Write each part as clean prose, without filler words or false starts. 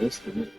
That's good.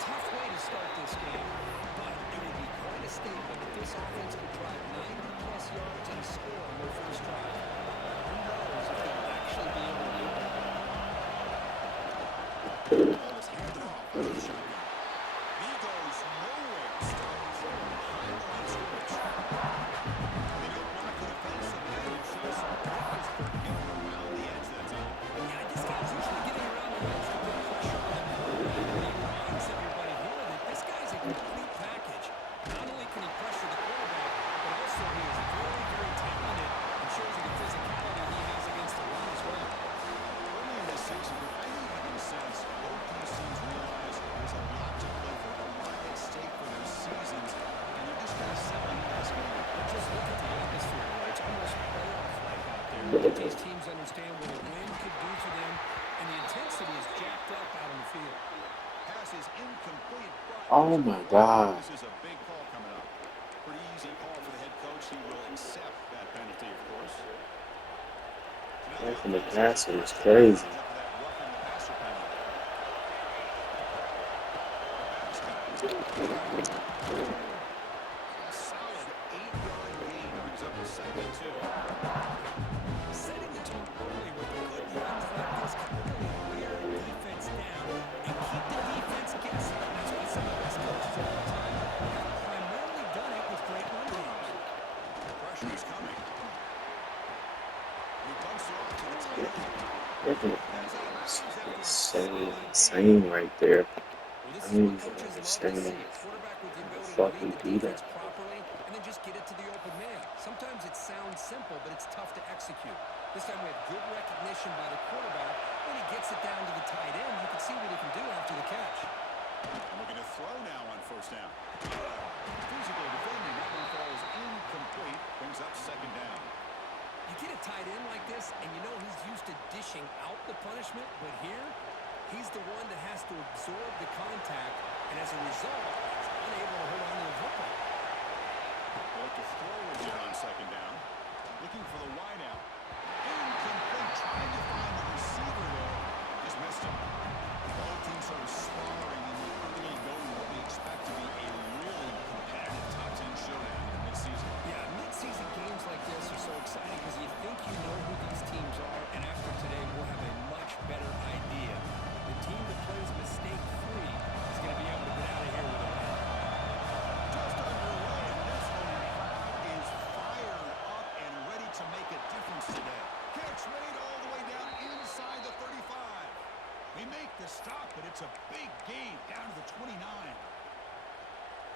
Tough way to start this game, but it would be quite a statement if this offense could drive 90-plus yards and score on their first drive. Who knows if they'll actually be able to do it. Almost handed off with a shotgun. He goes nowhere. Starts from behind the line of scrimmage. They don't block the defensive end and show some quickness for getting around the edge that time. Yeah, this guy's usually getting around the edge and put pressure on the quarterback. And he reminds everybody here that this guy's a complete package. Not only can he pressure the quarterback, but also he is very, very talented and shows you the physicality he has against the run as well. Early in this season, I didn't have a sense both these teams realize there's a lot to play for, a lot at stake for their seasons, and they're just kind of settling into this game. Just look at the atmosphere. It's almost playoff-like out there. These teams understand what a win could do for them, and the intensity is jacked up out on the field. Pass is incomplete, but Oh my God. this is a big call coming up. Pretty easy call for the head coach. He will accept that penalty, of course. That from the passer is crazy. Solid 8-yard gain brings up a 2nd and 2. Setting the tone early with the good runs like this can really wear the defense down and keep the defense guessing. That's why some of the best coaches of all time have primarily done it with great run games. Pressure is coming. He bumps it off to the tight end. Insane right there. I don't even understand Quarterback with the how the ability fuck to we read the do that. defense properly and then just get it to the open man. Sometimes it sounds simple, but it's tough to execute. This time we have good recognition by the quarterback. When he gets it down to the tight end, you can see what he can do after the catch. And looking to throw now on 1st down. Physical defending. That one falls incomplete. Brings up 2nd down. You get a tight end like this, and you know he's used to dishing out the punishment, but here, he's the one that has to absorb the contact, and as a result, he's unable to hold on to the football. Well, to throw is in on 2nd down. Looking for the wide out. Incomplete, trying to find the receiver there. Just missed him. Both teams sort of sparring in the early going what we expect to be a really competitive top 10 showdown in midseason. Yeah, midseason games like this gain down to the 29.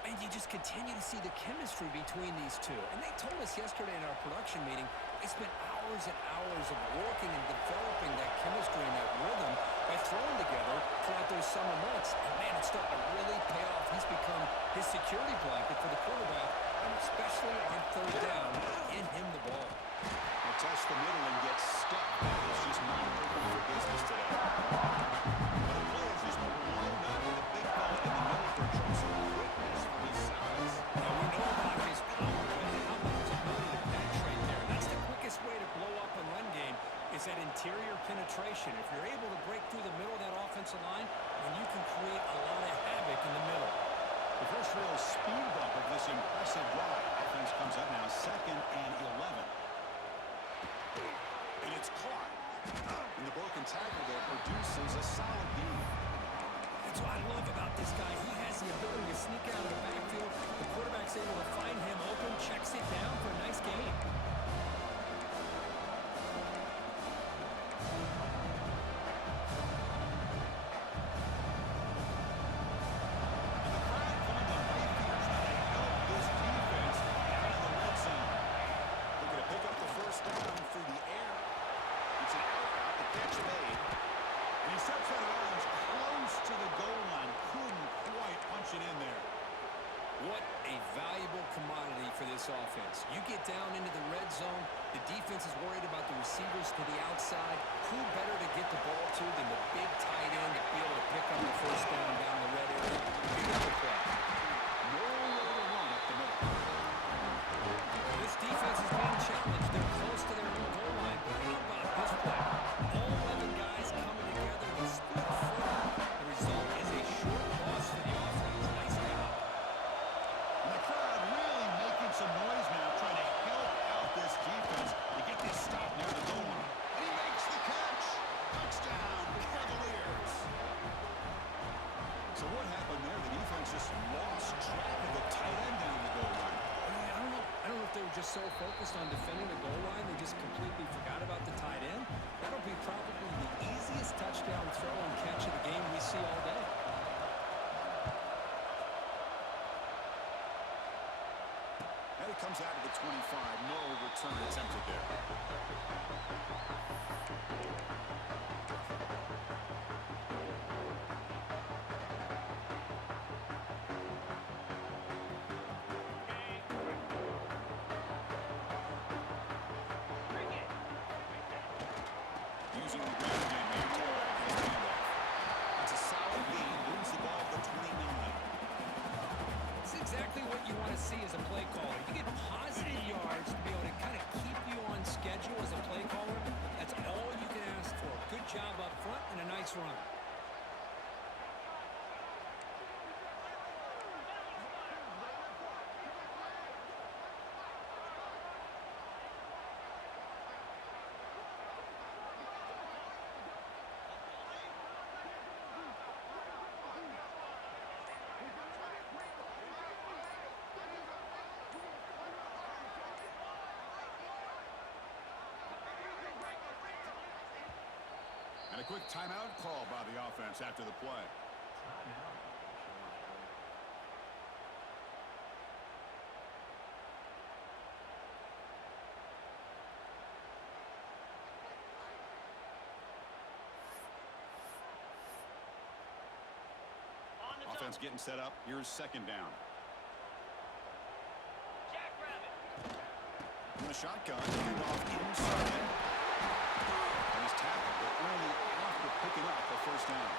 And you just continue to see the chemistry between these two. And they told us yesterday in our production meeting, they spent hours and hours of working and developing that chemistry and that rhythm by throwing together throughout those summer months. And, man, it's starting to really pay off. He's become his security blanket for the quarterback, and especially on third down, get him the ball. He'll test the middle and get stuck. It's just not open for business today. But the play is just blown up with a big ball in the middle for Joseph. Quickness for his size. Now, we know about his power, but how about his ability to penetrate there? That's the quickest way to blow up a run game is that interior penetration. If you're able to break through the middle of that offensive line, then you can create a lot of havoc in the middle. The first real speed bump of this impressive drive. Offense comes up now 2nd and 11. And it's caught. And the broken tackle there produces a solid gain. That's what I love about this guy. He has the ability to sneak out of the backfield. The quarterback's able to find him open, checks it down for a nice gain. What a valuable commodity for this offense. You get down into the red zone, the defense is worried about the receivers to the outside. Who better to get the ball to than the big tight end to be able to pick up the first down the red area? Beautiful play. Nowhere to run up the middle. This defense is being challenged. They're close to their own goal line, but how about this play? All 11 guys coming together to split front. The result is a short loss for the offense. Nice job. And the crowd really making some noise now, trying to help out this defense to get this stop near the goal line. And he makes the catch. Touchdown, Cavaliers. So what happened there? The defense just lost track of the tight end down the goal line. I don't know if they were just so focused on defending the goal line, they just completely forgot about the tight end. That'll be probably the easiest touchdown throw and catch of the game we see all day. And it comes out of the 25. No return attempted there. Using the ground game, maybe tailback his handoff. That's a solid gain. Moves the ball to the 29. It's exactly what you want to see as a play caller. You get positive yards to be able to kind of keep you on schedule as a play caller. That's all you can ask for. Good job up front and a nice run. And a quick timeout call by the offense after the play. Offense getting set up. Here's 2nd down. In the shotgun, hand off inside. And he's tackled, but only after picking up a first down.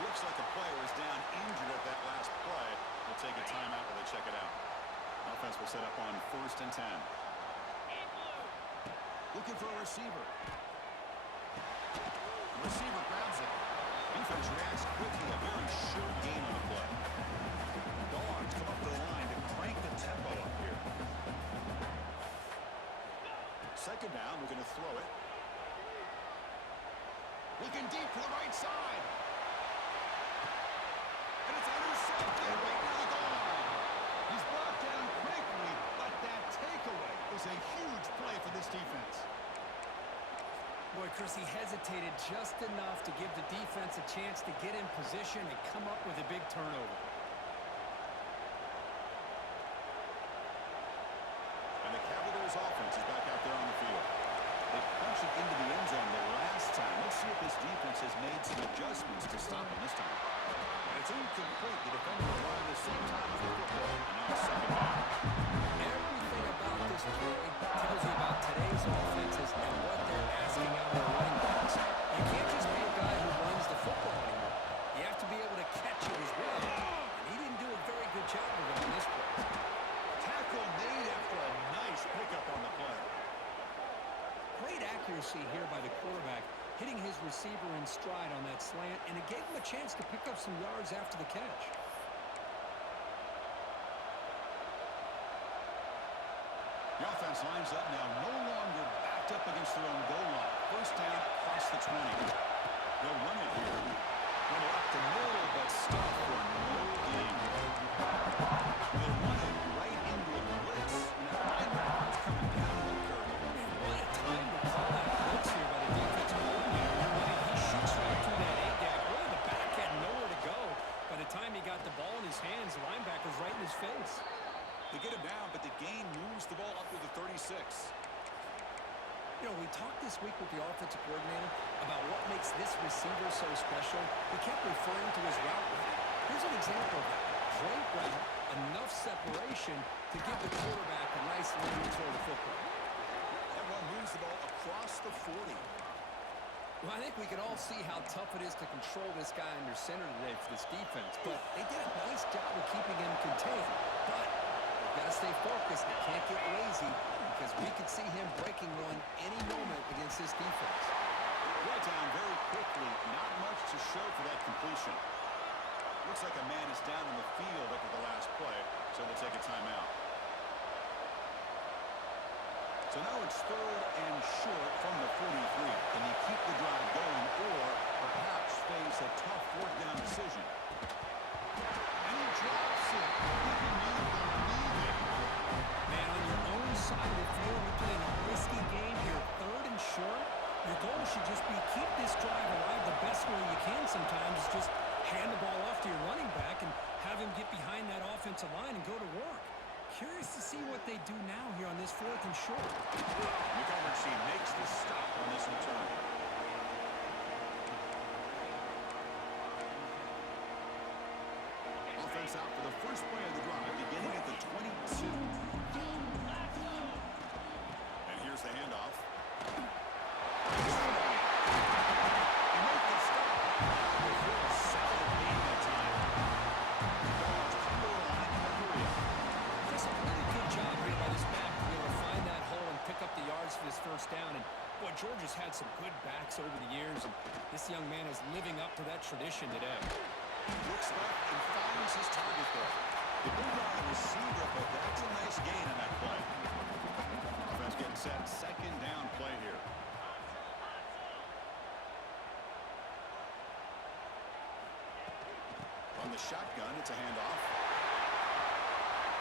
Looks like the player is down injured at that last play. We'll take a timeout while they check it out. Offense will set up on 1st and 10. Looking for a receiver. The receiver grabs it. Defense reacts quickly. A very short gain on the play. Dogs come up to the line to crank the tempo up here. 2nd down, we're going to throw it. Looking deep to the right side. And it's intercepted right near the goal line. He's brought down quickly, but that takeaway is a huge play for this defense. Boy, Chris, he hesitated just enough to give the defense a chance to get in position and come up with a big turnover. And the Cavaliers offense is back out there on the field. They punched it into the end zone the last time. Let's see if this defense has made some adjustments to stop them this time. And it's incomplete. The defender arrived the same time as the football. And now it's second down. Everything about this play tells you about today's offenses and what they're asking out of their running backs. You can't just be a guy who runs the football anymore. You have to be able to catch it as well. And he didn't do a very good job of it on this play. Tackle made after a nice pickup on the play. Great accuracy here by the quarterback, hitting his receiver in stride on that slant, and it gave him a chance to pick up some yards after the catch. The offense lines up now, no longer backed up against their own goal line. First down across the 20. They'll run it here. Run it up the middle, but stop for no gain. They'll run it right into a blitz, and that linebacker's coming down the curve. What a time to call that blitz here by the defensive coordinator. He shoots right through that A-gap. Really, the back had nowhere to go. By the time he got the ball in his hands, the linebacker's right in his face. They get him down, but the gain moves the ball up to the 36. You know, we talked this week with the offensive coordinator about what makes this receiver so special. He kept referring to his route running. Here's an example of that. Great route, enough separation to give the quarterback a nice lane to throw the football. That run moves the ball across the 40. Well, I think we can all see how tough it is to control this guy under center today for this defense, but they did a nice job of keeping him contained. But they've got to stay focused. They can't get lazy because we could see him breaking one any moment against this defense. Brought down very quickly. Not much to show for that completion. Looks like a man is down in the field after the last play, so we'll take a timeout. So now it's third and short from the 43. Can he keep the drive going or perhaps face a tough fourth down decision? And he drops it. He can believe it. Man, on your own side of the field, you're playing a risky game here, third and short. Your goal should just be keep this drive alive the best way you can sometimes. Is just hand the ball off to your running back and have him get behind that offensive line and go to work. Curious to see what they do now here on this fourth and short. McCoverty makes the stop on this return. Offense out for the first play of the drive, beginning at the 22. And here's the handoff. They make the stop. Before a solid gain that time. Dogs come to the line in a hurry. Just a really good job here by this back to be able to find that hole and pick up the yards for this first down. And boy, Georgia's had some good backs over the years, and this young man is living up to that tradition today. Looks left and finds his target there. The big guy received it, but that's a nice gain on that play. Offense getting set. Second down play here. On the shotgun, it's a handoff.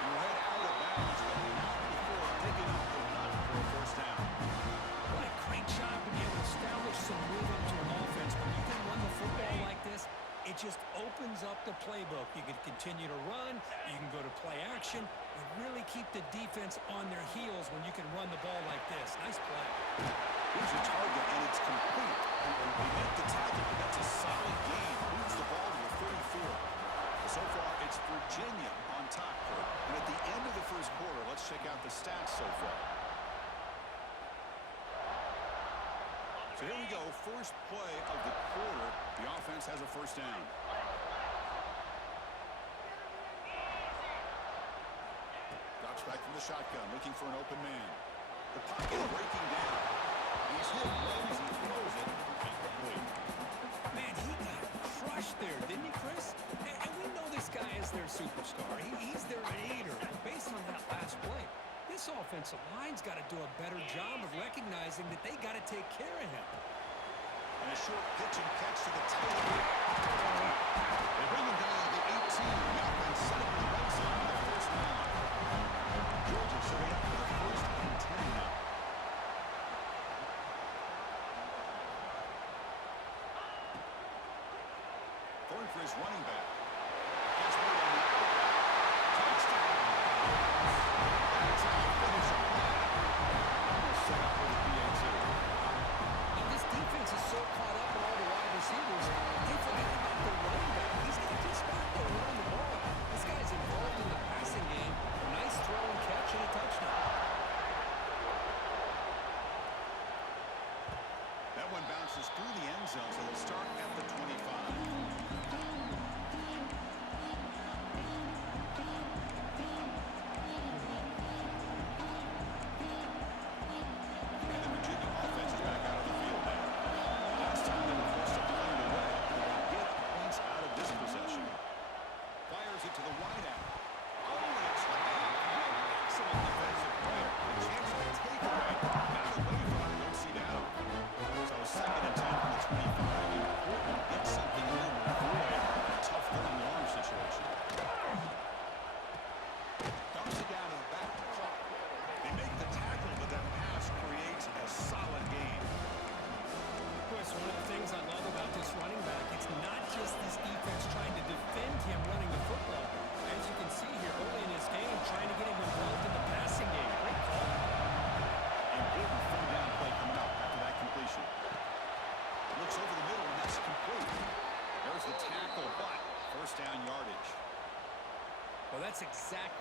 Right out of bounds, but not before picking up the run for a first down. What a great job to be able to establish some rhythm to an offense. When you can run the football like this, it just opens up the playbook. You can continue to run, you can go to play action, and really keep the defense on their heels when you can run the ball like this. Nice play. Here's a target, and it's complete. They make the tackle, but that's a solid gain. Moves the ball to the 34. So far, it's Virginia on top. And at the end of the first quarter, let's check out the stats so far. So here we go, first play of the quarter. The offense has a first down. Drops back from the shotgun, looking for an open man. The pocket breaking down. He's hit low as he throws it. Incomplete. Man, he got crushed there, didn't he, Chris? And we know this guy is their superstar. He's their leader. Based on that last play, this offensive line's got to do a better job of recognizing that they got to take care of him. And a short pitch and catch to the tail. They bring him down to the 18. The offense set up the right side for the first down. Georgia setting up for the first and 10 now.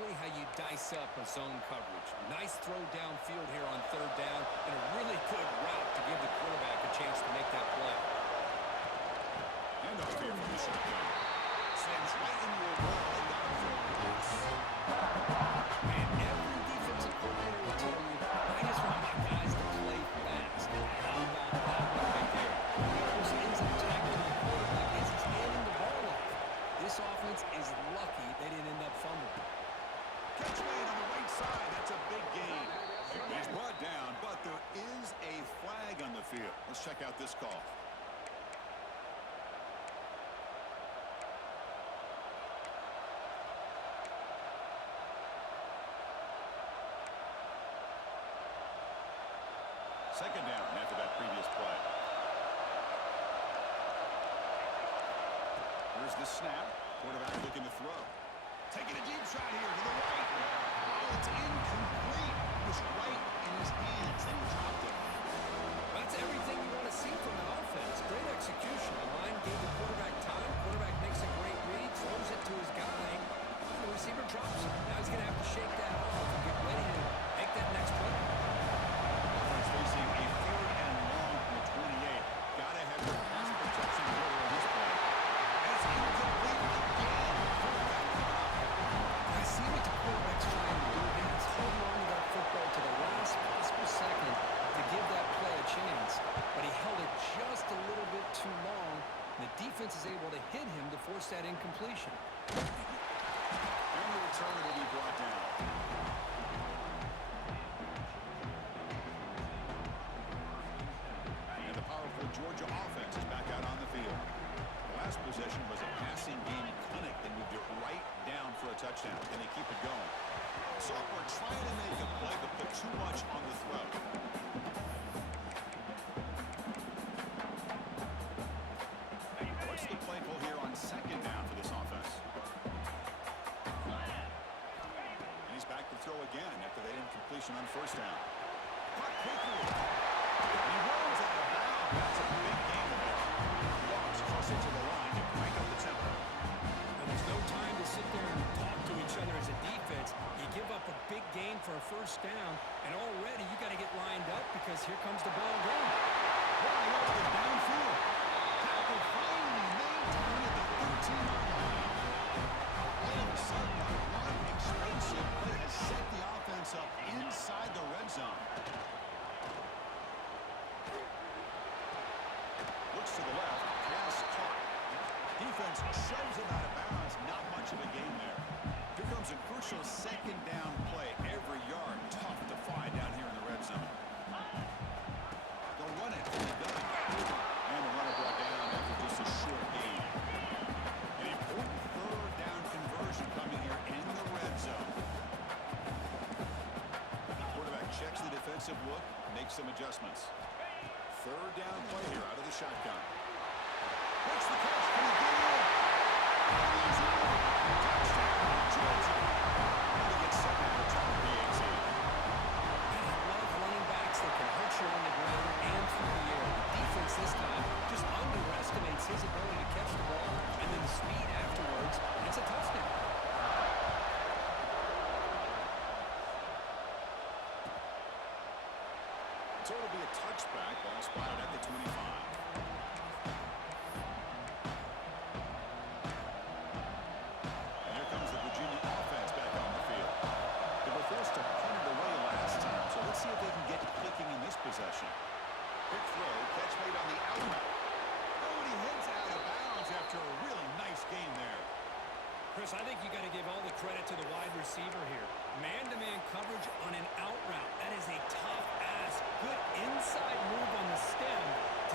exactly how you dice up a zone coverage. Nice throw downfield here on third down, and a really good route to give the quarterback a chance to make that play. And off here from the shotgun. Slams right into a wall and got him for a loss. And every defensive coordinator will tell you, I just want my guys to play fast. How about that one right there? He almost ends up tackling the quarterback as he's handing the ball off. This offense is lucky they didn't end up fumbling. Catch made on the right side. That's a big gain. He's brought down, but there is a flag on the field. Let's check out this call. Second down after that previous play. Here's the snap. Quarterback looking to throw. Taking a deep shot here to the right. Oh, it's incomplete. It was right in his hands, and he dropped it. That's everything you want to see from an offense. Great execution. The line gave the quarterback time. Quarterback makes a great read, throws it to his guy. The receiver drops it. Now he's going to have to shake that off and get ready to make that next play. Offense facing a third and long from the 28. Got ahead with pass protection earlier on this play. It's incomplete again. Fullback coming up. I see what the quarterback's trying to do here. He's holding on to that football to the last possible second to give that play a chance. But he held it just a little bit too long. The defense is able to hit him to force that incompletion. And the return will be brought down. And the powerful Georgia offense is back out on the field. The last possession was a passing game clinic. They moved it right down for a touchdown. Can they keep it going? So we're trying to make a play but put too much on the throw. What's the play call here on second down for this offense? And he's back to throw again after that incompletion on first down. Caught quickly. He rolls out of bounds. That's a big gain there. Walks closer to the line to break up the tempo. And there's no time to sit there and talk to each other as a defense. You give up a big gain for a first down, and already you got to get lined up because here comes the ball again. Running over the downfield. Tackle finally made down at the 13-yard line. All of a sudden, one explosive play has set the offense up inside the red zone. Looks to the left. Pass caught. Defense shoves him out of bounds. Not much of a gain there. Here comes a crucial second down play. Every yard tough to find down here in the red zone. They'll run it from the gun. And the runner brought down after just a short gain. An important third down conversion coming here in the red zone. The quarterback checks the defensive look, makes some adjustments. Third down play here out of the shotgun. Makes the catch. Can he get in? And he's in. Touchdown, Georgia. And he gets set down to try to PAT. And I love running backs that can hurt you on the ground and through the air. The defense this time just underestimates his ability to catch the ball, and then the speed afterwards, and it's a touchdown. So it'll be a touchback. Ball spotted at the 25. And here comes the Virginia offense back on the field. They were forced to punt it away last time, so let's see if they can get clicking in this possession. Quick throw, catch made on the out route. Oh, and he heads out of bounds after a really nice game there. Chris, I think you got to give all the credit to the wide receiver here. Man-to-man coverage on an out route. That is a tough-ass, good inside move on the stem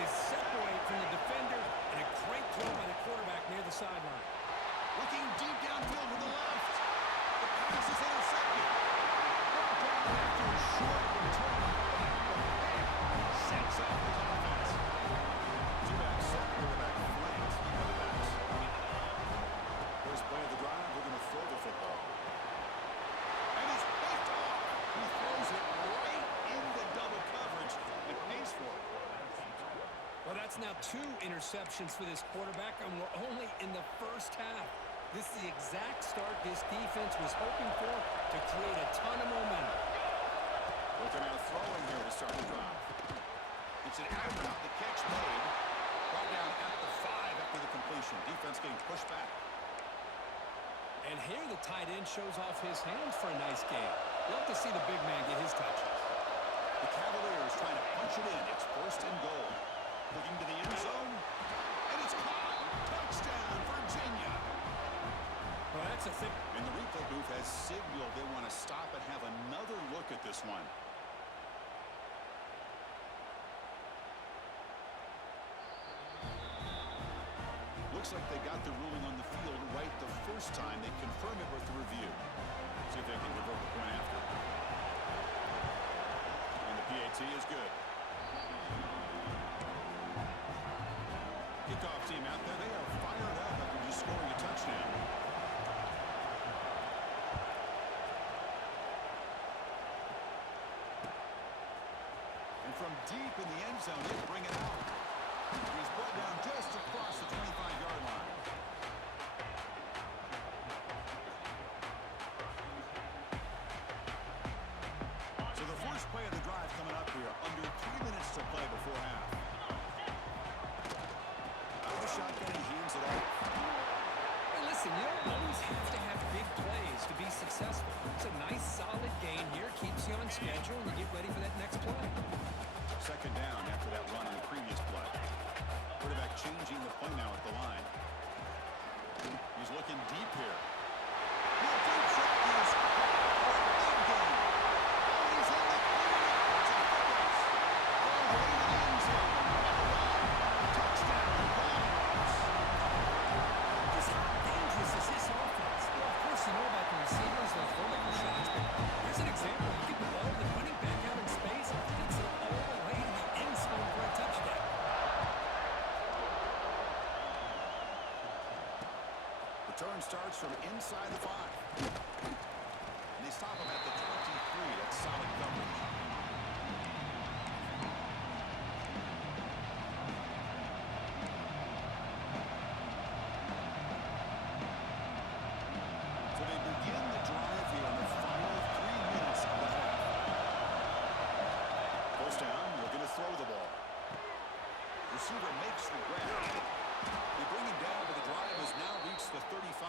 to separate from the defender, and a great throw by the quarterback near the sideline. Looking deep downfield to the left. The pass is intercepted. Brought down after a short return. The pick sets up his offense. Two-back set, quarterback flanked the other backs. First play of the drive, we're going to throw the football. And it's picked off. He throws it right into double coverage and pays for it. Well, that's now 2 interceptions for this quarterback, and we're only in the first half. This is the exact start this defense was hoping for to create a ton of momentum. Looking out throwing here to start the drive. It's an out route. The catch made. Brought down at the 5 after the completion. Defense getting pushed back. And here the tight end shows off his hands for a nice game. Love to see the big man get his touches. The Cavaliers trying to punch it in. It's first and goal. Looking to the end zone. And it's caught. Touchdown, Virginia. Well, that's a thing. And the replay booth has signaled they want to stop and have another look at this one. Looks like they got the ruling on the field right the first time. They confirm it with the review. See if they can revoke the point after. And the PAT is good. Kickoff team out there. They are fired up after just scoring a touchdown. And from deep in the end zone, they bring it out. He's brought down just across the 25-yard line. So the first play of the drive coming up here. Under 3 minutes to play before half. Out of the shotgun, he hands it off. Hey, listen, you don't always have to have big plays to be successful. It's a nice, solid gain here. Keeps you on schedule, and you get ready for that next play. Second down after that run on the previous play. Quarterback changing the play now at the line. He's looking deep here. The deep shot is caught for a big gain. Oh, he's in the clear. It's a finish. All the way to the end zone. Touchdown, Browns. Just how dangerous is this offense? Well, of course, you know about the receivers, those vertical shots, but here's an example. You get the ball to the running back out in space, gets it all the way to the end zone for a touchdown. Return starts from inside the 5. And they stop him at the 23. That's solid coverage. So they begin the drive here in the final 3 minutes of the half. First down, looking to throw the ball. Receiver makes the grab. They bring him down, but the drive has now reached the 35.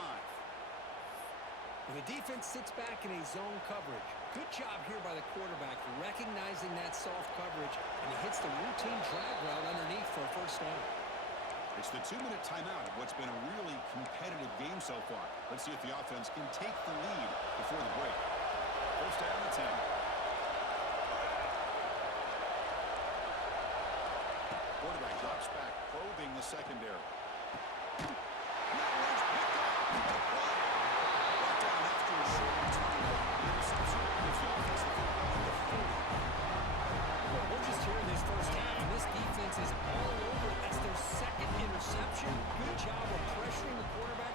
The defense sits back in a zone coverage. Good job here by the quarterback, recognizing that soft coverage, and he hits the routine drag route underneath for a first down. It's the 2-minute timeout of what's been a really competitive game so far. Let's see if the offense can take the lead before the break. First down and 10. Quarterback drops back, probing the secondary. That one's picked up. Brought down after a short return. Interception. It's the offensive football at the 40. Well, we're just here in this first half, and this defense is all over it. That's their second interception. Good job of pressuring the quarterback,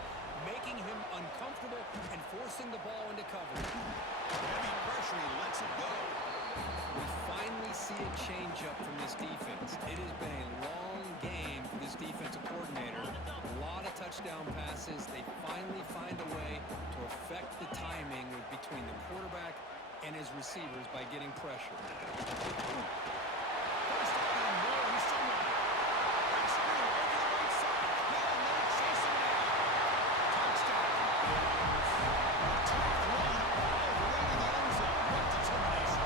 making him uncomfortable, and forcing the ball into coverage. Heavy pressure, he lets it go. We finally see a change-up from this defense. It has been a long game for this defensive coordinator. A lot of touchdown passes. They finally find a way to affect the timing between the quarterback and his receivers by getting pressure. First down, Moore, he's still running. Big screen over the right side. Hill and they're chasing down. Touchdown. A tough run all the way to the end zone. What determination.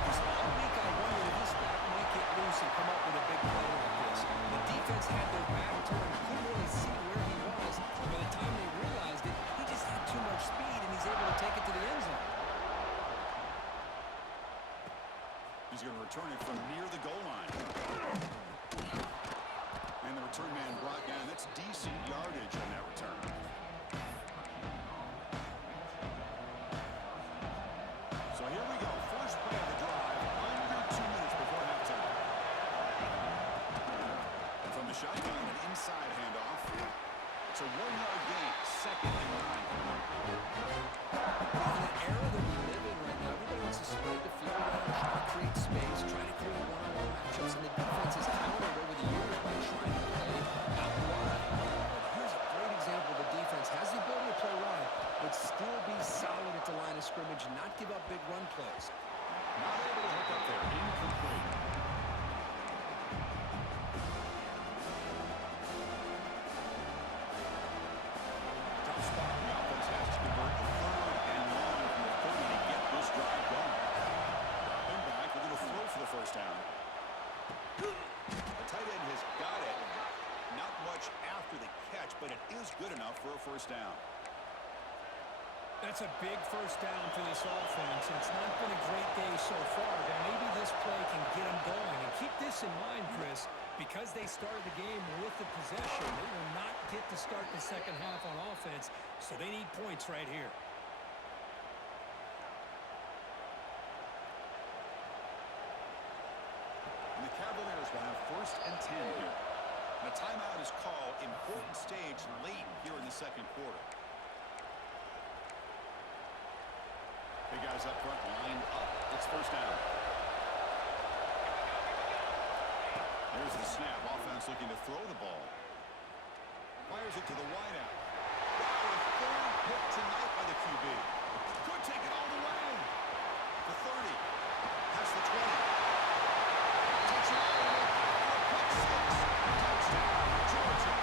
This all week I wondered if this back might get loose and come up with a big play like this. The defense had their back turned, couldn't really see where he was. By the time they realized it, he just had too much speed, and he's able to take it to the end zone. He's going to return it from near the goal line. And the return man brought down. That's decent yardage on that return. So here we go. First play of the drive. Under 2 minutes before halftime. And from the shotgun, an inside handoff. It's a 1-yard gain. Second and 9. In the era that we live in right now, everybody wants to spread the field out, try to create space, try to create one-on-one matchups, and the defense has countered over the years by trying to play out wide. But here's a great example of the defense for a first down. That's a big first down for this offense. It's not been a great day so far, but maybe this play can get them going. And keep this in mind, Chris, because they started the game with the possession, they will not get to start the second half on offense, so they need points right here. And the Cavaliers will have 1st and 10 here. And a timeout is called. Important stage late here in the second quarter. Big guys up front lined up. It's first down. There's the snap. Offense looking to throw the ball. Fires it to the wideout. Wow, a third pick tonight by the QB. Could take it all the way. The 30. Past the 20. Touchdown. Pick 6. Touchdown, Georgia.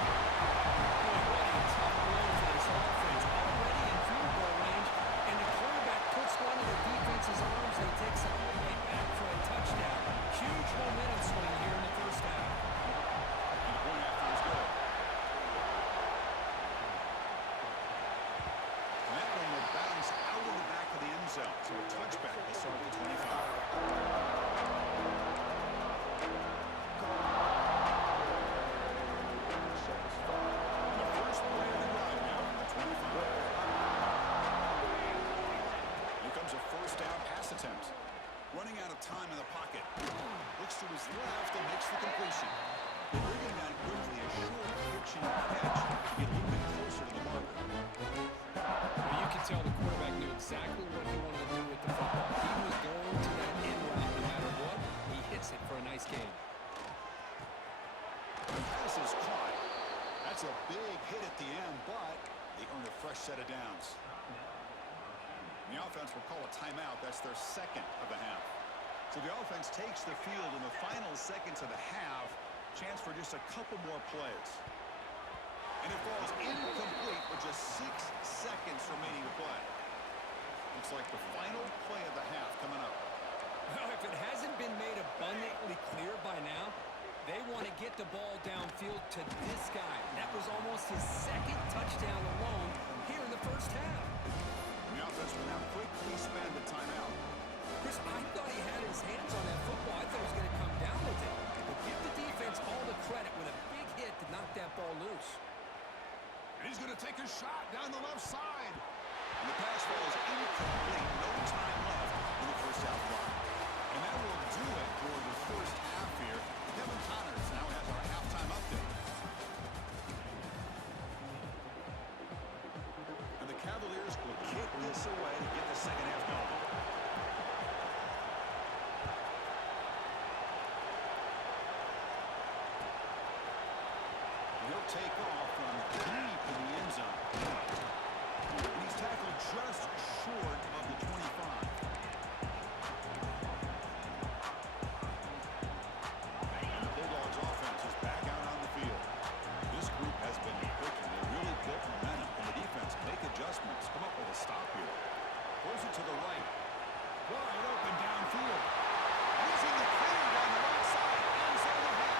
Boy, what a tough blow for this offense. Already in field goal range, and the quarterback puts one of the defense's arms and takes it all the way back for a touchdown. Huge momentum swing here in the first half. And the point after is good. And that one will bounce out of the back of the end zone. So a touchback. They start at the 25. Attempt. Running out of time in the pocket. Looks to his left and makes the completion. They bring him down quickly. A short pitching catch to get a little bit closer to the marker. Well, you can tell the quarterback knew exactly what he wanted to do with the football. He was going to that end route no matter what. He hits it for a nice gain. The pass is caught. That's a big hit at the end, but they earn a fresh set of downs. The offense will call a timeout. That's their second of the half. So the offense takes the field in the final seconds of the half. Chance for just a couple more plays. And it falls incomplete with just 6 seconds remaining to play. Looks like the final play of the half coming up. Well, if it hasn't been made abundantly clear by now, they want to get the ball downfield to this guy. That was almost his second touchdown alone here in the first half. The offense will now quickly spend the timeout. Chris, I thought he had his hands on that football. I thought he was going to come down with it. But give the defense all the credit with a big hit to knock that ball loose. And he's going to take a shot down the left side. And the pass falls incomplete. No time left in the first half clock. And that will do it for the first half here. Kevin Connors now has our halftime update. And the Cavaliers will kick this away to get the second half going. He'll take off from deep in the end zone. And he's tackled just short of the 25. And the Bulldogs offense is back out on the field. This group has been clicking. They really built momentum. And the defense make adjustments. Come up with a stop here. Throws it to the right. Wide open downfield. Using the clear down the right side. Ends on the hat.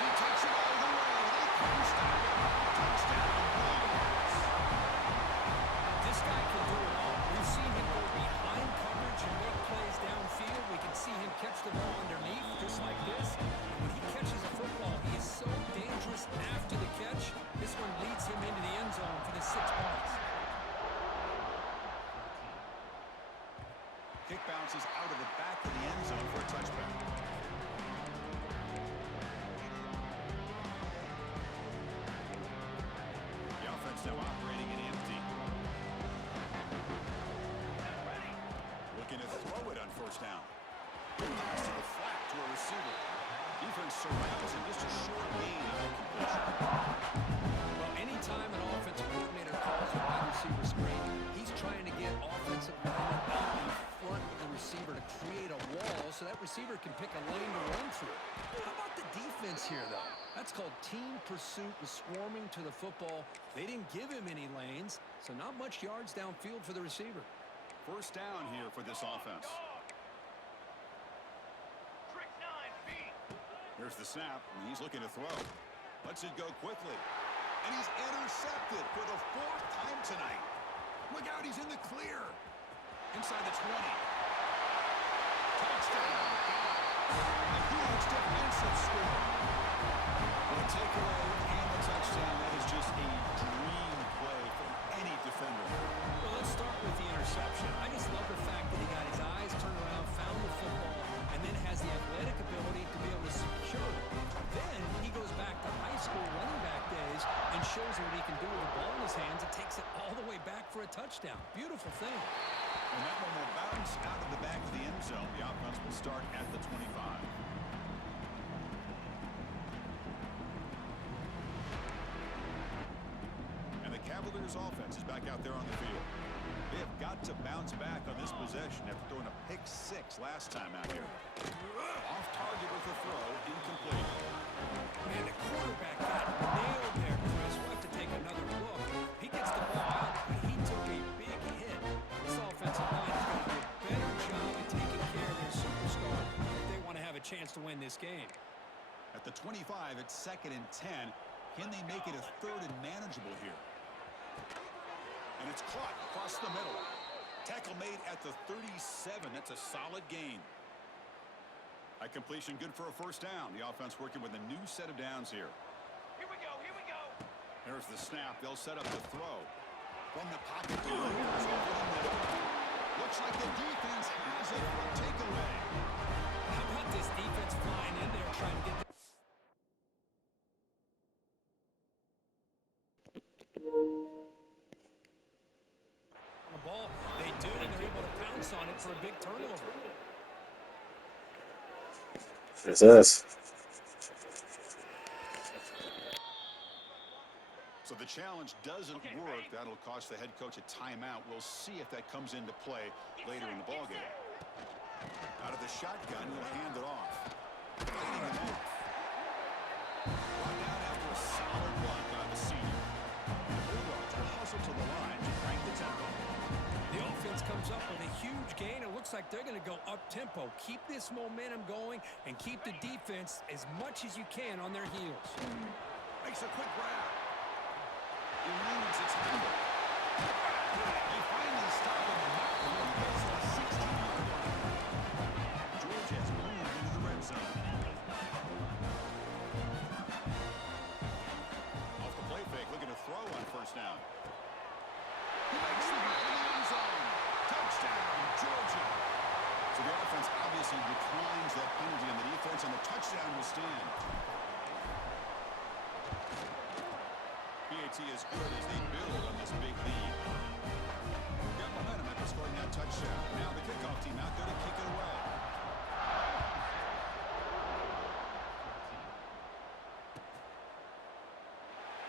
He takes it all the way. They couldn't stop him. Touchdown, Bulldogs. This guy can do it all. We've seen him go behind coverage and make plays downfield. We can see him catch the ball underneath, just like this. And when he catches a football, he is so dangerous after the catch. This one leads him into the end zone for the 6 points. Kick bounces out of the back of the end zone for a touchback. The offense now operating in empty. Looking to throw it on first down. Pass to the flat to a receiver. Defense surrounds him. Just a short gain on that completion. Well, anytime an offensive coordinator calls a wide receiver screen, he's trying to get offensive linemen out in front of the receiver to create a wall so that receiver can pick a lane to run through. How about the defense here, though? That's called team pursuit and swarming to the football. They didn't give him any lanes, so not much yards downfield for the receiver. First down here for this offense. Here's the snap, and he's looking to throw. Lets it go quickly. And he's intercepted for the 4th time tonight. Look out, he's in the clear. Inside the 20. Touchdown. A huge defensive score. The takeaway and the touchdown, that is just a dream play from any defender. Well, let's start with the interception. I just love the fact that he got his eyes turned around, found the football, and then has the athletic ability to be able to secure it. Then he goes back to high school running back days and shows what he can do with the ball in his hands and takes it all the way back for a touchdown. Beautiful thing. And that one will bounce out of the back of the end zone. The offense will start at the 25. And the Cavaliers offense is back out there on the field. They have got to bounce back on this possession after throwing a pick 6 last time out here. Off target with a throw, incomplete. Man, the quarterback got nailed there, Chris. We'll have to take another look. He gets the ball out, but he took a big hit. This offensive line is going to do a better job of taking care of their superstar if they want to have a chance to win this game. At the 25, it's 2nd and 10. Can they make it a 3rd and manageable here? And it's caught across the middle. Tackle made at the 37. That's a solid gain. That completion good for a 1st down. The offense working with a new set of downs here. Here we go, here we go. There's the snap. They'll set up the throw. From the pocket, delivers over the middle. Looks like the defense has it for a takeaway. How about this defense flying in there trying to get the ball? They do, and they're able to pounce on it for a big turnover. It's us. So the challenge doesn't work. That'll cost the head coach a timeout. We'll see if that comes into play later in the ballgame. Out of the shotgun, he'll hand it off. Fighting him off. Brought down after a solid block by the senior. Bulldogs will hustle to the line to crank the tempo. The offense comes up with a huge gain. It looks like they're going to go up-tempo. Keep this momentum going and keep the defense as much as you can on their heels. Makes a quick grab. Eludes its handle. They finally stop him and knock him and gets to the 16-yard line. George has moved into the red zone. Off the play fake, looking to throw on 1st down. He makes the in the end zone. Touchdown, Georgia. So the offense obviously declines that penalty on the defense, and the touchdown will stand. PAT is good as they build on this big lead. Got momentum after scoring that touchdown. Now the kickoff team out there to kick it away.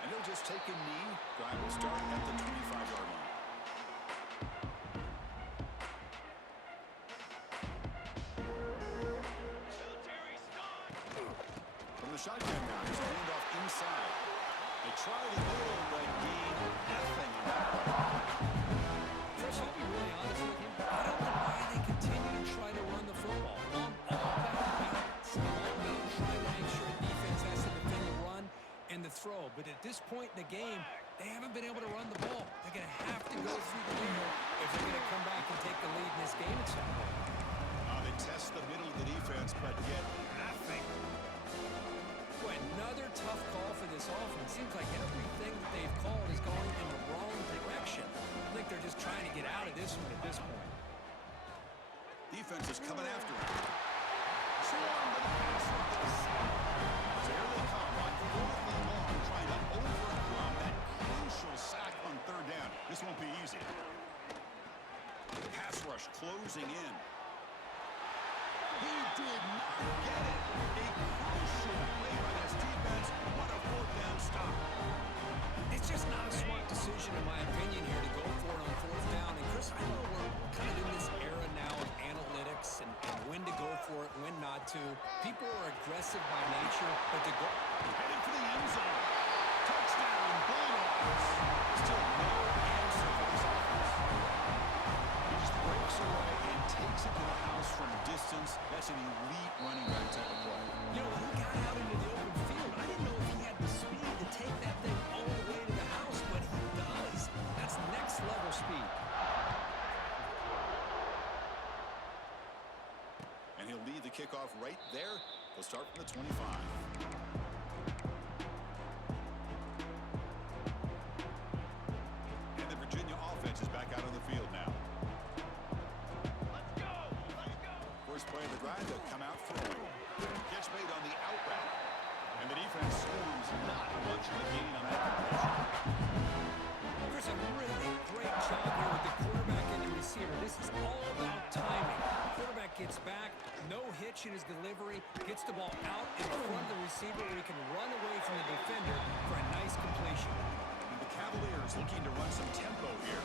And he'll just take a knee. Drive will start at the 25-yard line. From the shotgun now, here's a handoff inside. They try to build, but gain nothing on that one. Chris, I'll be really honest with you. I don't know why they continue to try to run the football. I'm all about balance. I'm all about trying to make sure defense has to defend the run and the throw. But at this point in the game, they haven't been able to run the ball. They're going to have to go through the air if they're going to come back and take the lead in this game at some point. They test the middle of the defense, but get nothing. Boy, another tough call for this offense. Seems like everything that they've called is going in the wrong direction. I think they're just trying to get out of this one at this point. Defense is coming after him. Swarm to the pass from the side. So here they come on 4th and long, trying to overcome that crucial sack on 3rd down. This won't be easy. Pass rush closing in. He did not get it. A crucial play by this defense. What a 4th down stop. It's just not a smart decision, in my opinion, here to go for it on 4th down. And Chris, I know we're kind of in this era now of analytics and when to go for it, when not to. People are aggressive by nature, but to go Heading for the end zone. Touchdown, Bulldogs. Still no answer for this offense. He just breaks away and takes it to the house from distance. That's an elite running back type of play. You know, when he got out into the open field, I didn't know if he had the speed to take that thing all the way he'll lead the kickoff right there. They'll start from the 25. And the Virginia offense is back out on the field now. Let's go! Let's go! First play of the drive, they'll come out throwing. Catch made on the out route. And the defense swarms not much of a gain on that completion. There's a really great job here with the quarterback and the receiver. This is all about timing. Quarterback gets back, no hitch in his delivery, gets the ball out in front of the receiver where he can run away from the defender for a nice completion. And the Cavaliers looking to run some tempo here.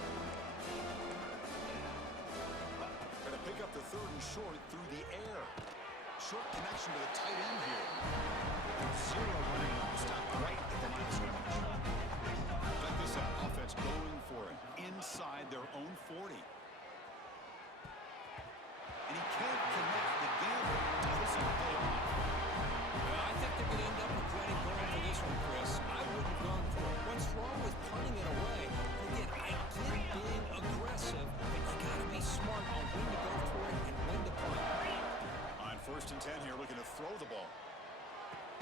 Going to pick up the third and short through the air. Short connection to the tight end here. Zero running room. Stop right at the line of scrimmage. Check this out. Offense going for it inside their own 40. And he can't connect. The gamble doesn't pay off. Well, I think they're going to end up regretting going for this one, Chris. I wouldn't have gone for it. What's wrong with punting it away? Again, I get being aggressive, but you got to be smart on when to go for it and when to punt. On 1st and 10 here, looking to throw the ball.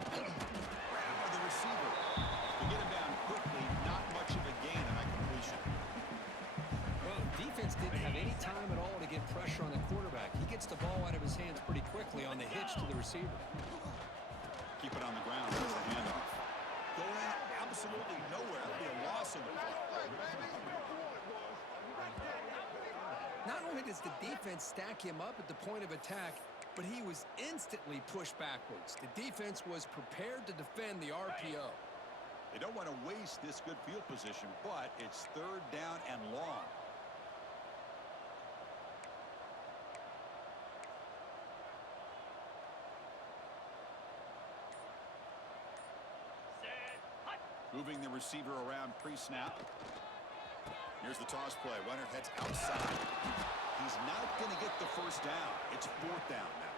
Grabbed by the receiver. To get him down quickly, not much of a gain on that completion. Well, defense didn't have any time at all to get pressure on the quarterback. He gets the ball out of his hands pretty quickly on the hitch to the receiver. Keep it on the ground. There's the handoff. Going absolutely nowhere. That'll be a loss in the play. Not only does the defense stack him up at the point of attack, but he was instantly pushed backwards. The defense was prepared to defend the RPO. They don't want to waste this good field position, but it's 3rd down and long. Moving the receiver around pre-snap. Here's the toss play. Runner heads outside. He's not going to get the first down. It's 4th down now.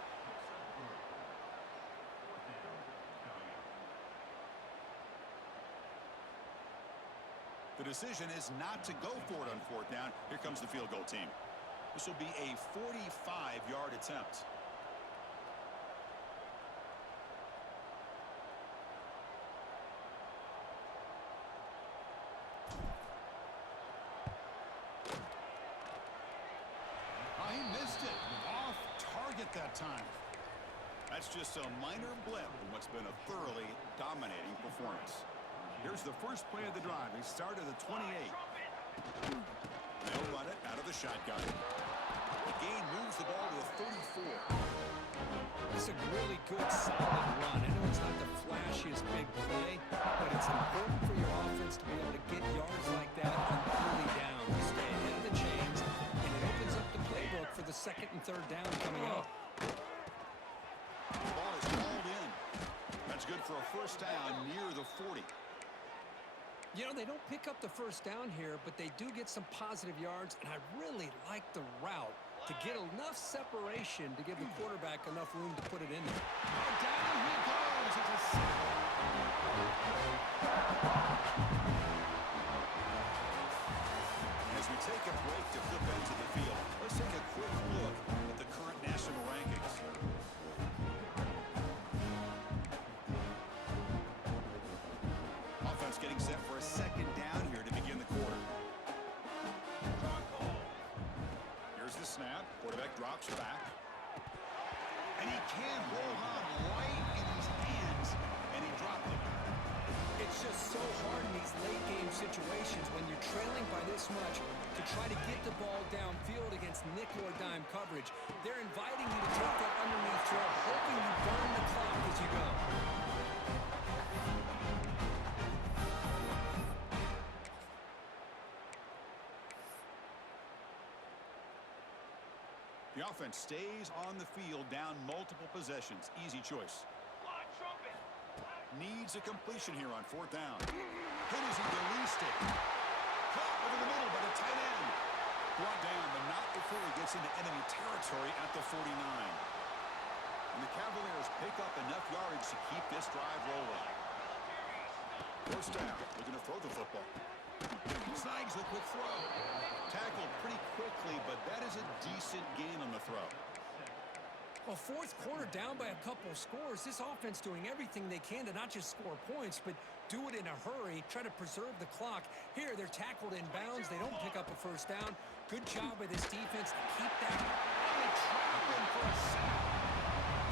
The decision is not to go for it on 4th down. Here comes the field goal team. This will be a 45-yard attempt. He missed it. Off target that time. That's just a minor blip in what's been a thoroughly dominating performance. Here's the first play of the drive. They start at the 28. They'll run it out of the shotgun. The gain moves the ball to the 34. It's a really good, solid run. I know it's not the flashiest big play, but it's important for your offense to be able to get yards like that on early downs. You stay ahead of the chains, and it opens up the playbook for the 2nd and 3rd down coming up. The ball is called in. That's good for a first down near the 40. You know, they don't pick up the first down here, but they do get some positive yards, and I really like the route to get enough separation to give the quarterback enough room to put it in there. Oh, down he goes. It's a sack. As we take a break to flip into the field, let's take a quick look at the current national rankings. Offense getting set for a 2nd down here to begin the quarter. Here's the snap. Quarterback drops back. And he can hold on right in his hands, and he dropped it. It's just so hard in these late-game situations when you're trailing by this much to try to get the ball downfield against nickel or dime coverage. They're inviting you to take that underneath throw, hoping you burn the clock as you go. The offense stays on the field down multiple possessions. Easy choice. Needs a completion here on 4th down. Hit as he released it. Caught over the middle by the tight end. Brought down, but not before he gets into enemy territory at the 49. And the Cavaliers pick up enough yardage to keep this drive rolling. First down. Looking to throw the football. Snags the quick throw. Tackled pretty quickly, but that is a decent gain on the throw. Well, fourth quarter down by a couple of scores. This offense doing everything they can to not just score points, but do it in a hurry, try to preserve the clock. Here, they're tackled in bounds. They don't pick up a first down. Good job by this defense to keep that. Oh, traveling for a sack.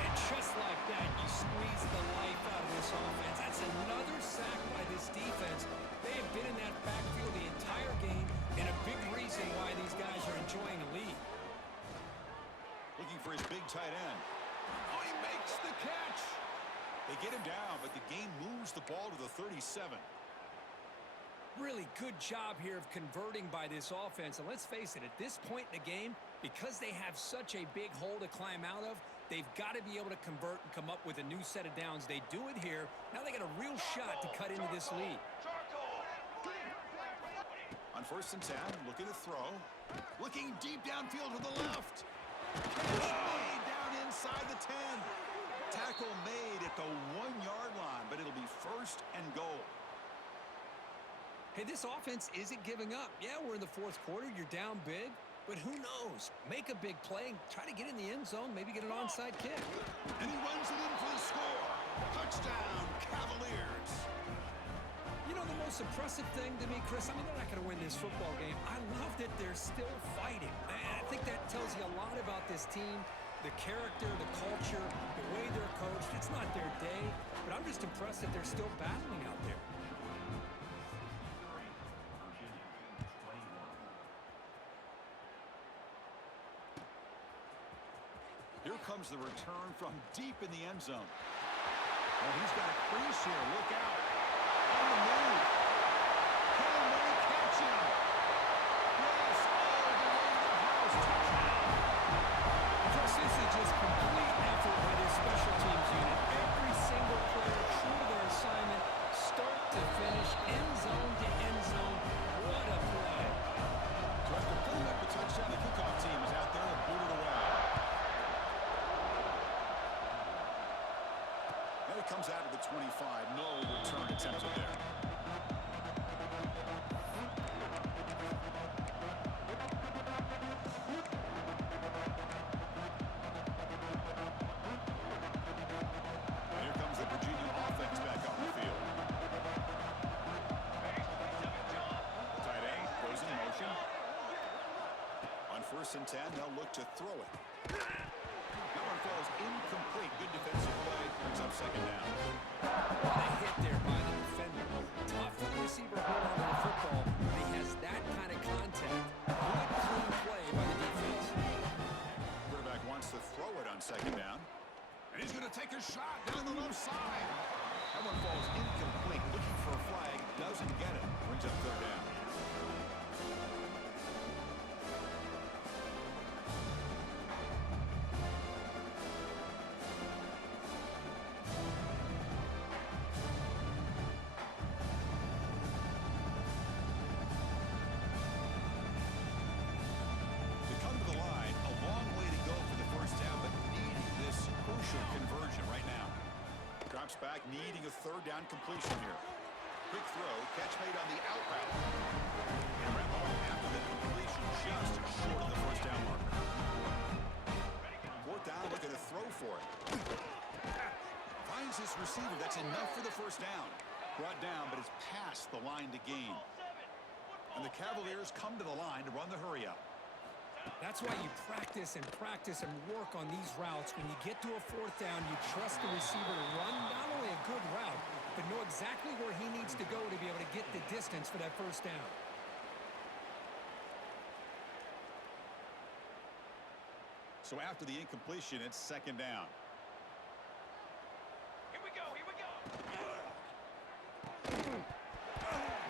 And just like that, you squeeze the life out of this offense. That's another sack by this defense. They have been in that backfield the entire game, and a big reason why these guys are enjoying a lead. Looking for his big tight end. Oh, he makes the catch. They get him down, but the game moves the ball to the 37. Really good job here of converting by this offense. And let's face it, at this point in the game, because they have such a big hole to climb out of, they've got to be able to convert and come up with a new set of downs. They do it here. Now they got a real shot to cut into this lead. On 1st and 10, looking to throw. Looking deep downfield to the left. Catch made down inside the 10. Tackle made at the 1-yard line, but it'll be 1st and goal. Hey, this offense isn't giving up. Yeah, we're in the fourth quarter. You're down big, but who knows? Make a big play, try to get in the end zone, maybe get an onside kick. And he runs it in for the score. Touchdown, Cavaliers. You know, the most impressive thing to me, Chris, I mean, they're not going to win this football game. I love that they're still fighting. And I think that tells you a lot about this team, the character, the culture, the way they're coached. It's not their day, but I'm just impressed that they're still battling out there. Here comes the return from deep in the end zone. Oh, he's got a crease here. Look out. On the move. Can they catch him? Yes, all the way to the house. Chris, this is just complete effort by this special teams unit. Every single player true to their assignment, start to finish, end zone to end zone. What a play. So after putting up the touchdown, the kickoff team is out there and booted away. Now he comes out of the 25. No return attempted there. Here comes the Virginia offense back on the field. Tight end goes in motion. On 1st and 10, they'll look to throw it. That one falls incomplete. Good defensive play. Brings up 2nd down. What a hit there by the defender. Tough for the receiver to hold on to the football when he has that kind of contact. Good, clean play by the defense. Quarterback wants to throw it on 2nd down. And he's going to take a shot down the left side. That one falls incomplete. Looking for a flag. Doesn't get it. Brings up 3rd down. To come to the line, a long way to go for the 1st down, but needing this crucial conversion right now. Drops back, needing a 3rd down completion here. Quick throw, catch made on the out route. And ran long after the completion, just short of the 1st down marker. 4th down, looking to throw for it. Finds this receiver, that's enough for the 1st down. Brought down, but it's past the line to gain. And the Cavaliers come to the line to run the hurry up. That's why you practice and work on these routes. When you get to a 4th down, you trust the receiver to run not only a good route, but know exactly where he needs to go to be able to get the distance for that 1st down. So after the incompletion, it's 2nd down. Here we go, here we go.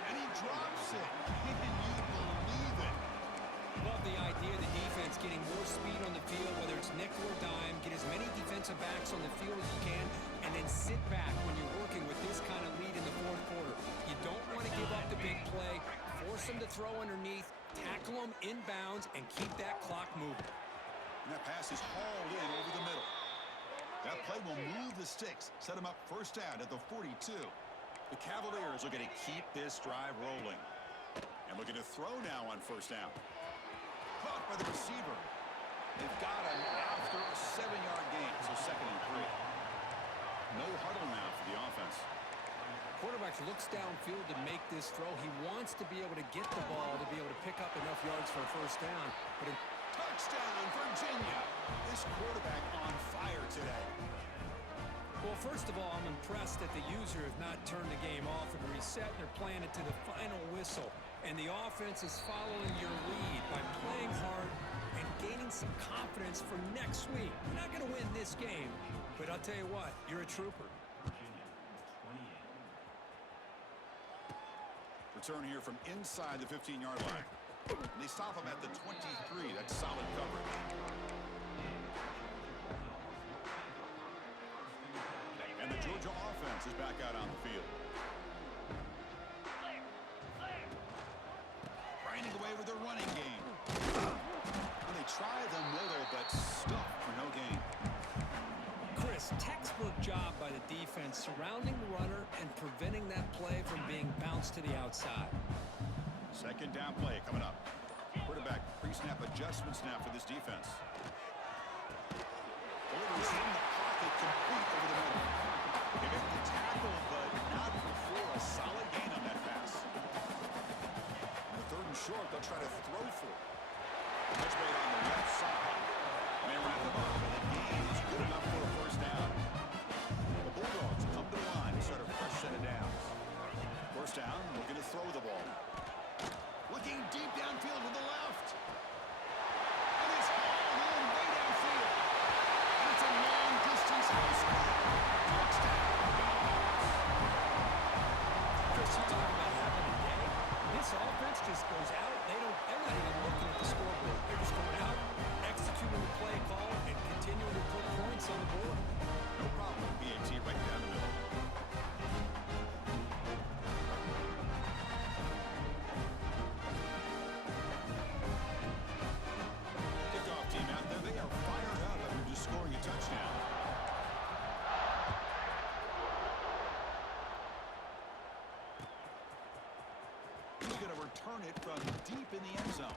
And he drops it. Can you believe it? Love the idea of the defense getting more speed on the field, whether it's nickel or dime, get as many defensive backs on the field as you can, and then sit back when you're working with this kind of lead in the 4th quarter. You don't want to give up the big play, force them to throw underneath, tackle them inbounds, and keep that clock moving. And that pass is hauled in over the middle. That play will move the sticks, set them up 1st down at the 42. The Cavaliers are going to keep this drive rolling. And looking to throw now on 1st down. Caught by the receiver. They've got him after a 7-yard gain. quarterback looks downfield to make this throw. He wants to be able to get the ball to be able to pick up enough yards for a first down. But Touchdown, Virginia. This quarterback on fire today. well, first of all, I'm impressed that the user has not turned the game off and reset. They're playing it to the final whistle. And the offense is following your lead by playing hard and gaining some confidence for next week. You're not going to win this game, but I'll tell you what, you're a trooper. Return here from inside the 15-yard line. They stop him at the 23. That's solid coverage. And the Georgia offense is back out on the field. Grinding away with their running game. And they try the middle, but stuffed for no gain. Chris, textbook job by the defense surrounding the runner and preventing that play from being bounced to the outside. Second down play coming up. Quarterback pre-snap adjustment snap for this defense. Delivers in the pocket, complete over the middle. They make the tackle, but not before a solid gain on that pass. On the third and short, they'll try to throw for it. Touch rate on the left side. They wrap them up, and the gain is good enough for a first down. The Bulldogs come to the line to start a fresh set of downs. First down, looking to throw the ball. Looking deep downfield with the left. And it's hauled in way downfield. And it's a long-distance high school. Touchdown. Chris, you talk about having a day. This offense just goes out. They're not even looking at the scoreboard. They're just going out, executing the play call, and continuing to put points on the board. No problem. BAT right down the middle. Kickoff team out there. They are fired up after just scoring a touchdown. He's going to return it from deep in the end zone.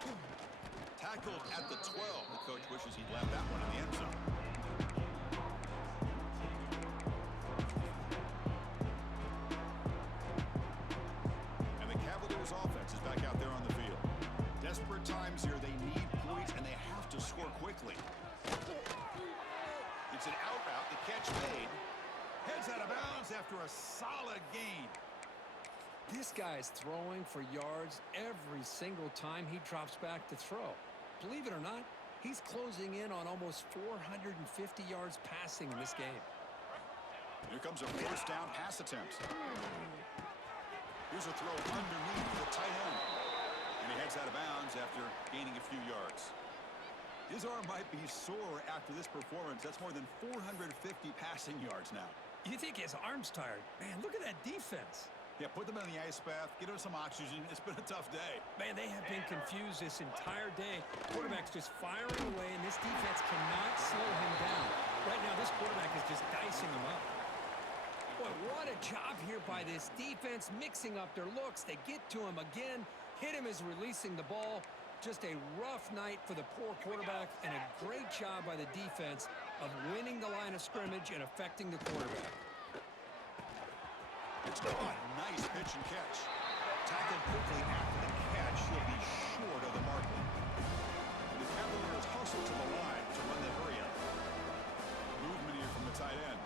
Tackled at the 12. The coach wishes he'd left that one in the end zone. And the Cavaliers offense is back out there on the field. Desperate times here. They need points, and they have to score quickly. It's an out route. The catch made. Heads out of bounds after a solid gain. This guy is throwing for yards every single time he drops back to throw. Believe it or not, he's closing in on almost 450 yards passing in this game. Here comes a first down pass attempt. Here's a throw underneath for the tight end. And he heads out of bounds after gaining a few yards. His arm might be sore after this performance. That's more than 450 passing yards now. You think his arm's tired? Man, look at that defense. Yeah, put them in the ice bath, get them some oxygen. It's been a tough day. Man, they have been confused this entire day. Quarterback's just firing away, and this defense cannot slow him down. Right now, this quarterback is just dicing him up. Boy, what a job here by this defense, mixing up their looks. They get to him again, hit him as releasing the ball. Just a rough night for the poor quarterback, and a great job by the defense of winning the line of scrimmage and affecting the quarterback. It's caught. Nice pitch and catch. Tackled quickly after the catch. He'll be short of the marker. And the Cavaliers hustle to the line to run the hurry up. Movement here from the tight end.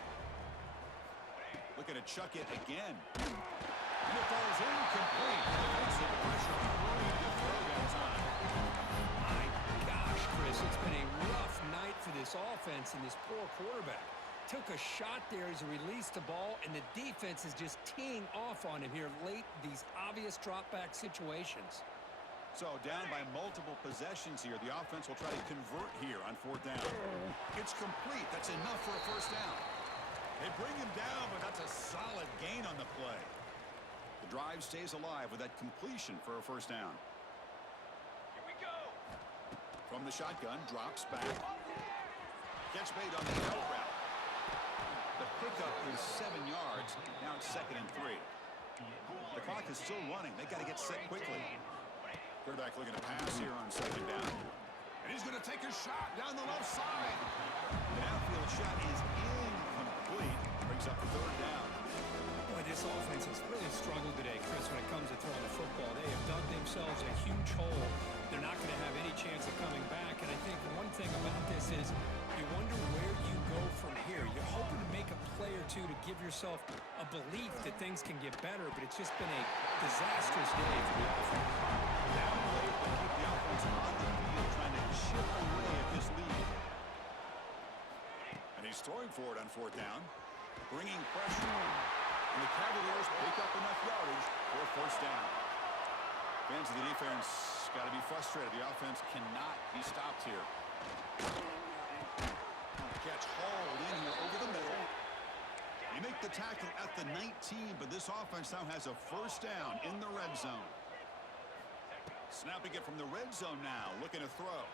Looking to chuck it again. And it falls incomplete. Defensive pressure hurrying to throw that time. My gosh, Chris, it's been a rough night for this offense and this poor quarterback. Took a shot there as he released the ball, and the defense is just teeing off on him here late, these obvious drop-back situations. So down by multiple possessions here. The offense will try to convert here on fourth down. It's complete. That's enough for a first down. They bring him down, but that's a solid gain on the play. The drive stays alive with that completion for a first down. Here we go. From the shotgun, drops back. Catch made on the out route. The pickup is 7 yards. Now it's 2nd and 3. The clock is still running. They got to get set quickly. Quarterback looking to pass here on 2nd down. And he's going to take a shot down the left side. The outfield shot is incomplete. Brings up the 3rd down. Boy, this offense is really themselves a huge hole. They're not going to have any chance of coming back. And I think one thing about this is you wonder where you go from here. You're hoping to make a play or two to give yourself a belief that things can get better, but it's just been a disastrous day for the offense. Down late, they keep the offense on the field, trying to chip away at this lead. And he's throwing for it on fourth down, bringing pressure. And the Cavaliers pick up enough yardage for a first down. Fans of the defense got to be frustrated. The offense cannot be stopped here. Catch hauled in here over the middle. You make the tackle at the 19, but this offense now has a first down in the red zone. Snapping it from the red zone now, looking to throw.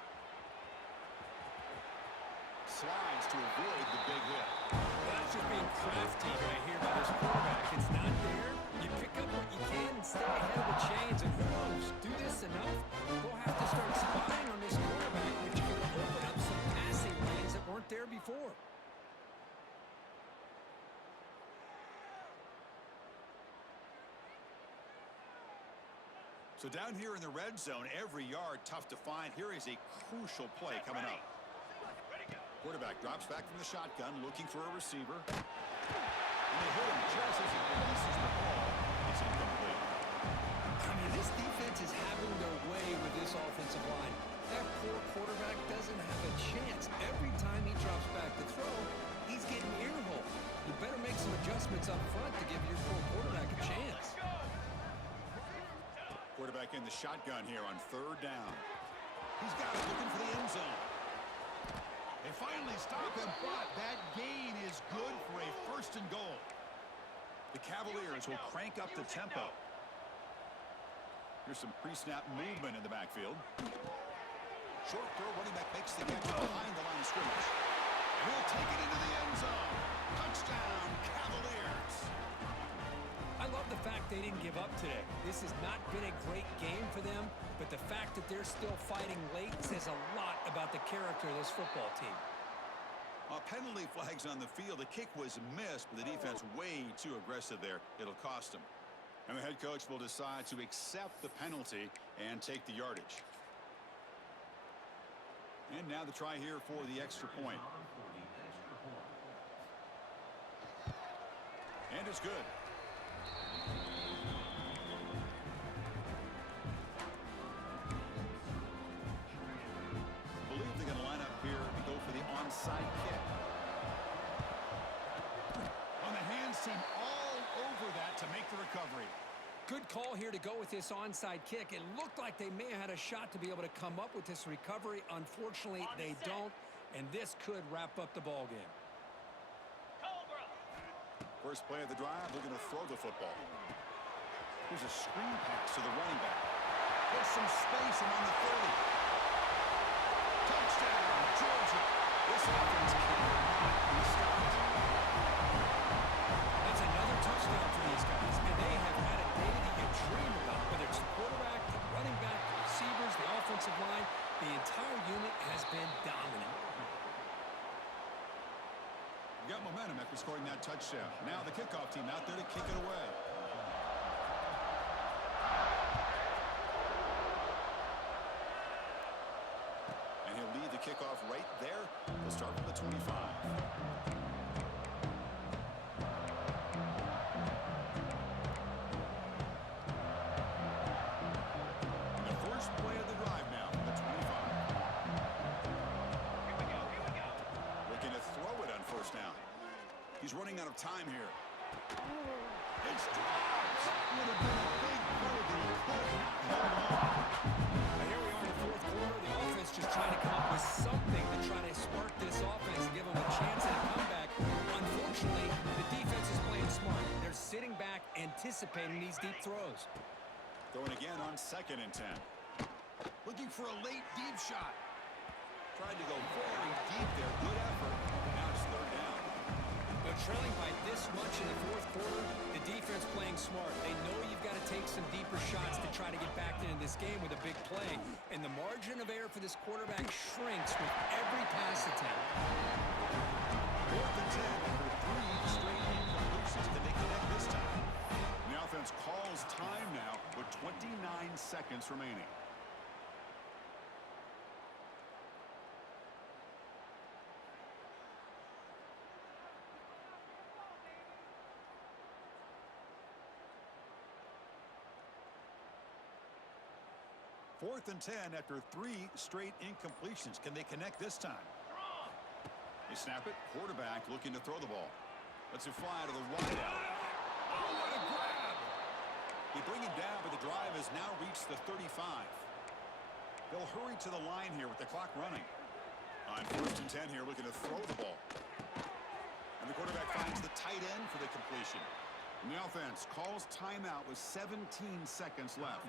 Slides to avoid the big hit. That's just being crafty right here by this quarterback. It's not there. You pick up what you can and stay ahead of the chains. And who knows, do this enough, we'll have to start spying on this quarterback, which can open up some passing lanes that weren't there before. So down here in the red zone, every yard tough to find. Here is a crucial play coming up. Quarterback drops back from the shotgun, looking for a receiver. And they hit him just as he releases the ball. It's incomplete. I mean, this defense is having their way with this offensive line. That poor quarterback doesn't have a chance. Every time he drops back to throw, he's getting earholed. You better make some adjustments up front to give your poor quarterback a chance. Quarterback in the shotgun here on third down. He's got it, looking for the end zone. They finally stop him, but that gain is good for a first and goal. The Cavaliers will crank up the tempo. Here's some pre-snap movement in the backfield. Short throw, running back makes the catch behind the line of scrimmage. He'll take it into the end zone. Touchdown, Cavaliers. I love the fact they didn't give up today. This has not been a great game for them, but the fact that they're still fighting late says a lot about the character of this football team. Penalty flags on the field. The kick was missed, but the defense way too aggressive there. It'll cost them. And the head coach will decide to accept the penalty and take the yardage. And now the try here for the extra point. And it's good. Believe they're going to line up here and go for the onside kick. On the hands team all over that to make the recovery. Good call here to go with this onside kick. It looked like they may have had a shot to be able to come up with this recovery. Unfortunately, they don't, and this could wrap up the ball game. First play of the drive, they're going to throw the football. Here's a screen pass to the running back. There's some space around the 30. Touchdown, Georgia. This offense cannot be stopped. That's another touchdown for these guys, and they have had a day that you dream about. Whether it's the quarterback, the running back, the receivers, the offensive line, the entire unit has been dominant. Got momentum after scoring that touchdown. Now the kickoff team out there to kick it away. And he'll lead the kickoff right there. They'll start from the 25. The first play of the drive now from the 25. Looking to throw it on first down. He's running out of time here. It's dropped. Would have been a big play, but he could not hold on. Now here we are in the fourth quarter. The offense just trying to come up with something to try to spark this offense and give them a chance at a comeback. Unfortunately, the defense is playing smart. They're sitting back, anticipating these deep throws. Throwing again on 2nd and 10. Looking for a late deep shot. Tried to go very deep there. Good effort. Now it's third down. But trailing by this much in the fourth quarter, the defense playing smart. They know you've got to take some deeper shots to try to get back into this game with a big play. And the margin of error for this quarterback shrinks with every pass attempt. 4th and 10 after 3 straight incompletions. Did they connect this time? The offense calls time now with 29 seconds seconds remaining. Fourth and 10 after 3 straight incompletions. Can they connect this time? They snap it. Quarterback looking to throw the ball. Lets it fly to the wide out. Oh, what a grab! They bring him down, but the drive has now reached the 35. They'll hurry to the line here with the clock running. On first and 10 here, looking to throw the ball. And the quarterback finds the tight end for the completion. And the offense calls timeout with 17 seconds left.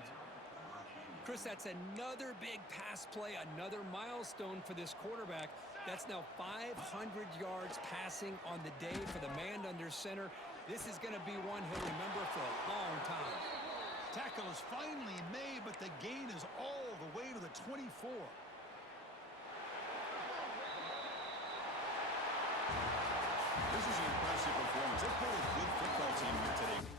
Chris, that's another big pass play, another milestone for this quarterback. That's now 500 yards passing on the day for the man under center. This is going to be one he'll remember for a long time. Tackle is finally made, but the gain is all the way to the 24. This is an impressive performance. They played a good football team here today.